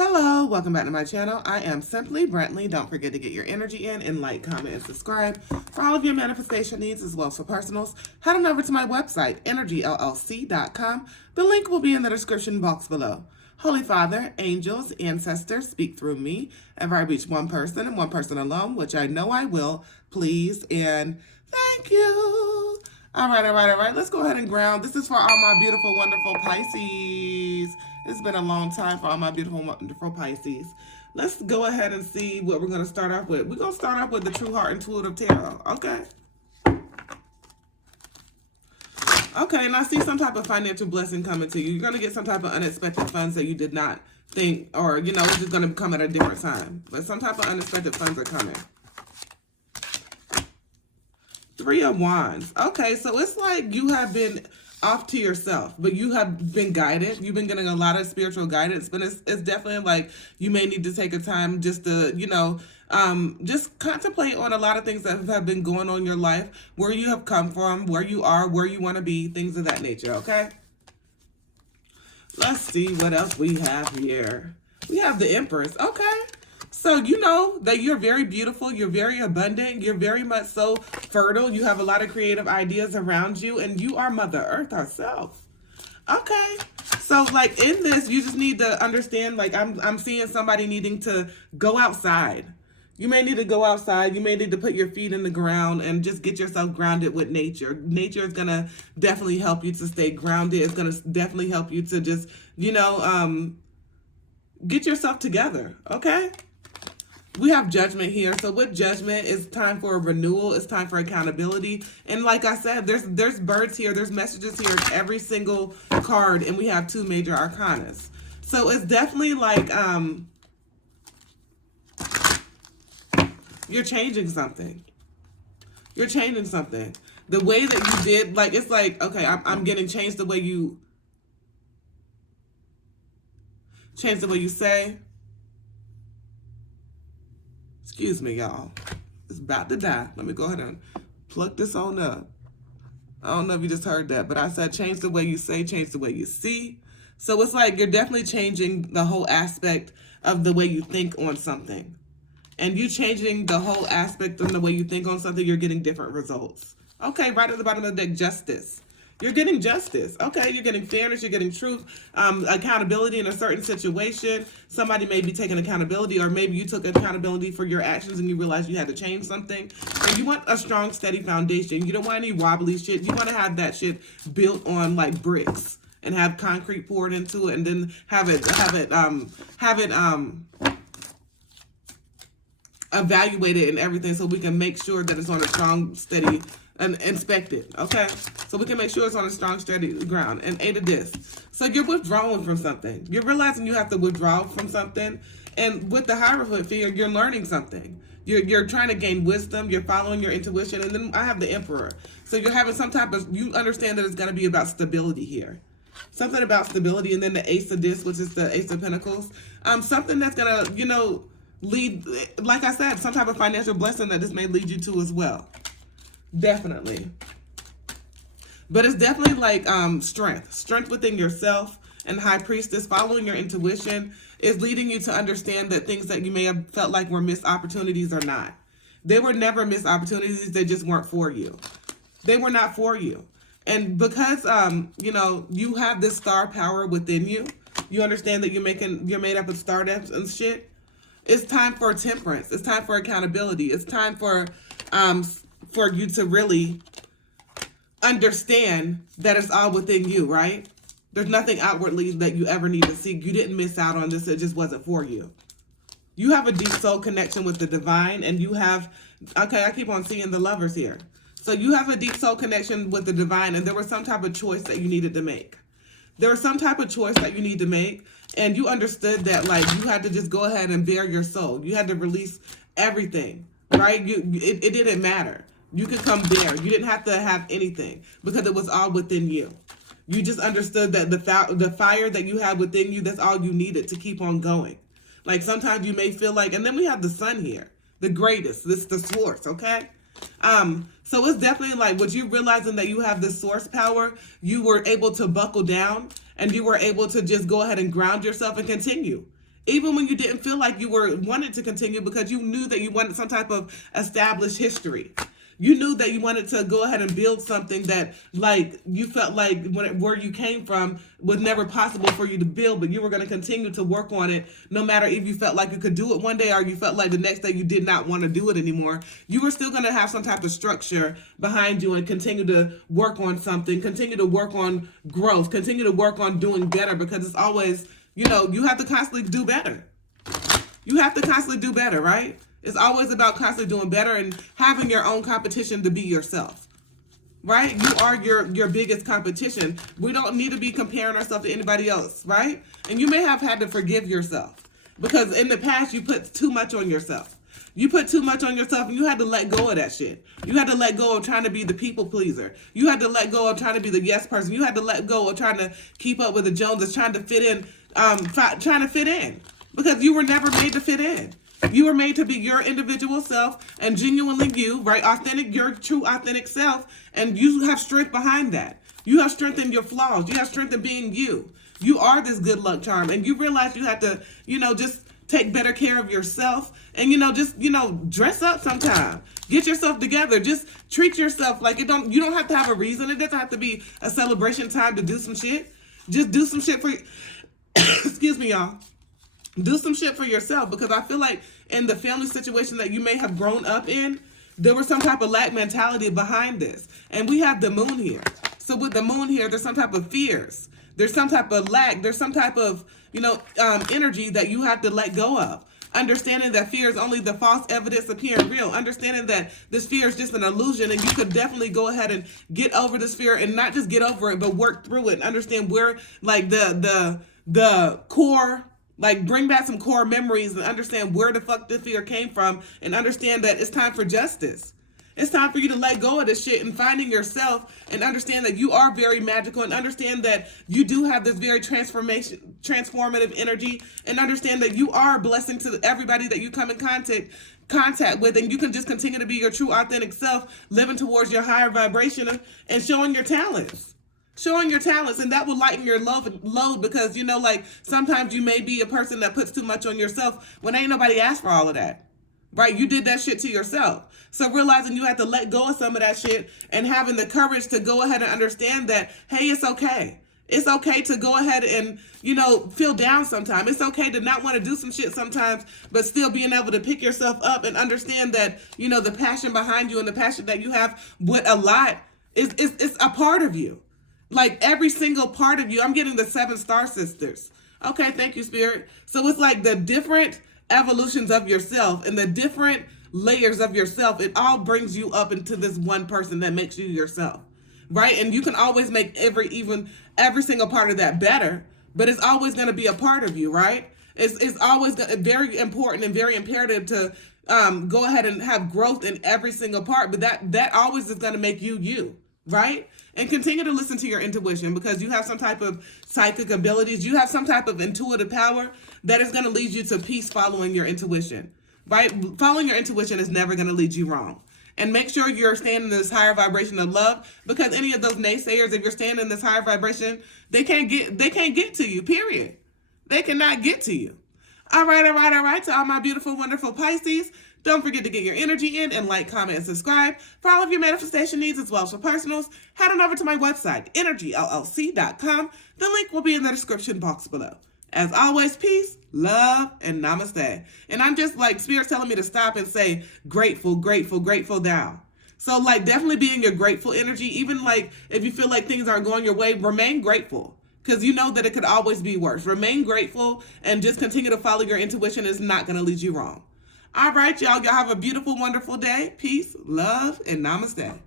Hello, welcome back to my channel. I am Simply Brentley. Don't forget to get your energy in and like, comment, and subscribe. For all of your manifestation needs as well as for personals, head on over to my website, energyllc.com. The link will be in the description box below. Holy Father, angels, ancestors, speak through me. If I reach one person and one person alone, which I know I will, please and thank you. All right. Let's go ahead and ground. This is for all my beautiful, wonderful Pisces. It's been a long time for all my beautiful, wonderful Pisces. Let's go ahead and see what we're going to start off with. We're going to start off with the True Heart Intuitive Tarot. Okay, and I see some type of financial blessing coming to you. You're going to get some type of unexpected funds that you did not think, or, it's just going to come at a different time. But some type of unexpected funds are coming. Three of Wands. Okay, so it's like you have been off to yourself, but you have been guided. You've been getting a lot of spiritual guidance, but it's definitely like you may need to take a time just to, just contemplate on a lot of things that have been going on in your life, where you have come from, where you are, where you want to be, things of that nature, okay? Let's see what else we have here. We have the Empress, okay? So you know that you're very beautiful, you're very abundant, you're very much so fertile, you have a lot of creative ideas around you, and you are Mother Earth herself. Okay, so like in this, you just need to understand, like I'm seeing somebody needing to go outside. You may need to go outside, you may need to put your feet in the ground and just get yourself grounded with nature. Nature is going to definitely help you to stay grounded. It's going to definitely help you to just, get yourself together, okay? We have Judgment here. So with Judgment, it's time for a renewal. It's time for accountability. And like I said, there's birds here. There's messages here in every single card. And we have two major arcanas. So it's definitely like you're changing something. You're changing something. The way that you did, like, it's like, okay, I'm getting changed the way you... Change the way you say... Excuse me, y'all. It's about to die. Let me go ahead and plug this on up. I don't know if you just heard that, but I said change the way you say, change the way you see. So it's like you're definitely changing the whole aspect of the way you think on something. And you changing the whole aspect of the way you think on something, you're getting different results. Okay, right at the bottom of the deck, justice. You're getting justice. Okay, you're getting fairness, you're getting truth, accountability in a certain situation. Somebody may be taking accountability, or maybe you took accountability for your actions and you realized you had to change something. And you want a strong, steady foundation. You don't want any wobbly shit. You want to have that shit built on like bricks and have concrete poured into it, and then have it evaluated and everything, so we can make sure that it's on a strong, steady, and inspected, okay? So we can make sure it's on a strong, steady ground. And Eight of Discs. So you're withdrawing from something. You're realizing you have to withdraw from something. And with the Hierophant figure, you're learning something. You're trying to gain wisdom. You're following your intuition. And then I have the Emperor. So you're having some type of, you understand that it's going to be about stability here. Something about stability. And then the Ace of Discs, which is the Ace of Pentacles. Something that's going to, lead, like I said, some type of financial blessing that this may lead you to as well. Definitely. But it's definitely like strength within yourself. And High Priestess, following your intuition is leading you to understand that things that you may have felt like were missed opportunities are not. They were never missed opportunities. They just weren't for you. They were not for you. And because you have this star power within you, you understand that you're made up of stardust and shit. It's time for temperance. It's time for accountability. It's time for you to really understand that it's all within you, right? There's nothing outwardly that you ever need to seek. You didn't miss out on this. It just wasn't for you. You have a deep soul connection with the divine, and you have, okay, I keep on seeing the Lovers here. So you have a deep soul connection with the divine, and there was some type of choice that you needed to make. There was some type of choice that you need to make, and you understood that, like, you had to just go ahead and bare your soul. You had to release everything, right? It didn't matter. You could come bare. You didn't have to have anything because it was all within you. You just understood that the fire that you had within you, that's all you needed to keep on going. Like sometimes you may feel like, and then we have the Sun here, the greatest, this the source, okay? So it's definitely like what you realizing that you have this source power, you were able to buckle down and you were able to just go ahead and ground yourself and continue Even when you didn't feel like you wanted to continue because you knew that you wanted some type of established history. You knew that you wanted to go ahead and build something that, like, you felt like where you came from was never possible for you to build, but you were going to continue to work on it no matter if you felt like you could do it one day or you felt like the next day you did not want to do it anymore. You were still going to have some type of structure behind you and continue to work on something, continue to work on growth, continue to work on doing better, because it's always, you have to constantly do better. You have to constantly do better, right? It's always about constantly doing better and having your own competition to be yourself, right? You are your biggest competition. We don't need to be comparing ourselves to anybody else, right? And you may have had to forgive yourself because in the past you put too much on yourself. You put too much on yourself and you had to let go of that shit. You had to let go of trying to be the people pleaser. You had to let go of trying to be the yes person. You had to let go of trying to keep up with the Joneses, trying to fit in, because you were never made to fit in. You were made to be your individual self and genuinely you, right? Authentic, your true authentic self. And you have strength behind that. You have strength in your flaws. You have strength in being you. You are this good luck charm. And you realize you have to, just take better care of yourself. And, just, dress up sometime. Get yourself together. Just treat yourself like you don't have to have a reason. It doesn't have to be a celebration time to do some shit. Just do some shit for excuse me, y'all. Do some shit for yourself, because I feel like in the family situation that you may have grown up in, there was some type of lack mentality behind this. And we have the moon here. So with the moon here, there's some type of fears. There's some type of lack. There's some type of, energy that you have to let go of. Understanding that fear is only the false evidence appearing real. Understanding that this fear is just an illusion, and you could definitely go ahead and get over this fear, and not just get over it, but work through it and understand where, like, the core, like, bring back some core memories and understand where the fuck this fear came from, and understand that it's time for justice. It's time for you to let go of this shit and finding yourself, and understand that you are very magical, and understand that you do have this very transformative energy, and understand that you are a blessing to everybody that you come in contact with, and you can just continue to be your true authentic self, living towards your higher vibration and showing your talents. And that will lighten your load, because, sometimes you may be a person that puts too much on yourself when ain't nobody asked for all of that, right? You did that shit to yourself. So realizing you have to let go of some of that shit and having the courage to go ahead and understand that, hey, it's okay. It's okay to go ahead and, feel down sometimes. It's okay to not want to do some shit sometimes, but still being able to pick yourself up and understand that, the passion behind you and the passion that you have with a lot is a part of you. Like, every single part of you. I'm getting the 7 star sisters. Okay, thank you, Spirit. So it's like the different evolutions of yourself and the different layers of yourself. It all brings you up into this one person that makes you yourself, right? And you can always make every single part of that better, but it's always going to be a part of you, right? It's always very important and very imperative to go ahead and have growth in every single part, but that always is going to make you, right? And continue to listen to your intuition, because you have some type of psychic abilities. You have some type of intuitive power that is going to lead you to peace following your intuition, right? Following your intuition is never going to lead you wrong. And make sure you're staying in this higher vibration of love, because any of those naysayers, if you're staying in this higher vibration, they can't get to you, period. They cannot get to you. All right. To all my beautiful, wonderful Pisces, don't forget to get your energy in and like, comment, and subscribe. For all of your manifestation needs as well as for personals, head on over to my website, energyllc.com. The link will be in the description box below. As always, peace, love, and namaste. And I'm just like, Spirit's telling me to stop and say, grateful, grateful, grateful thou. So, like, definitely be in your grateful energy. Even, like, if you feel like things aren't going your way, remain grateful. Because you know that it could always be worse. Remain grateful and just continue to follow your intuition. It's not going to lead you wrong. All right, y'all. Y'all have a beautiful, wonderful day. Peace, love, and namaste.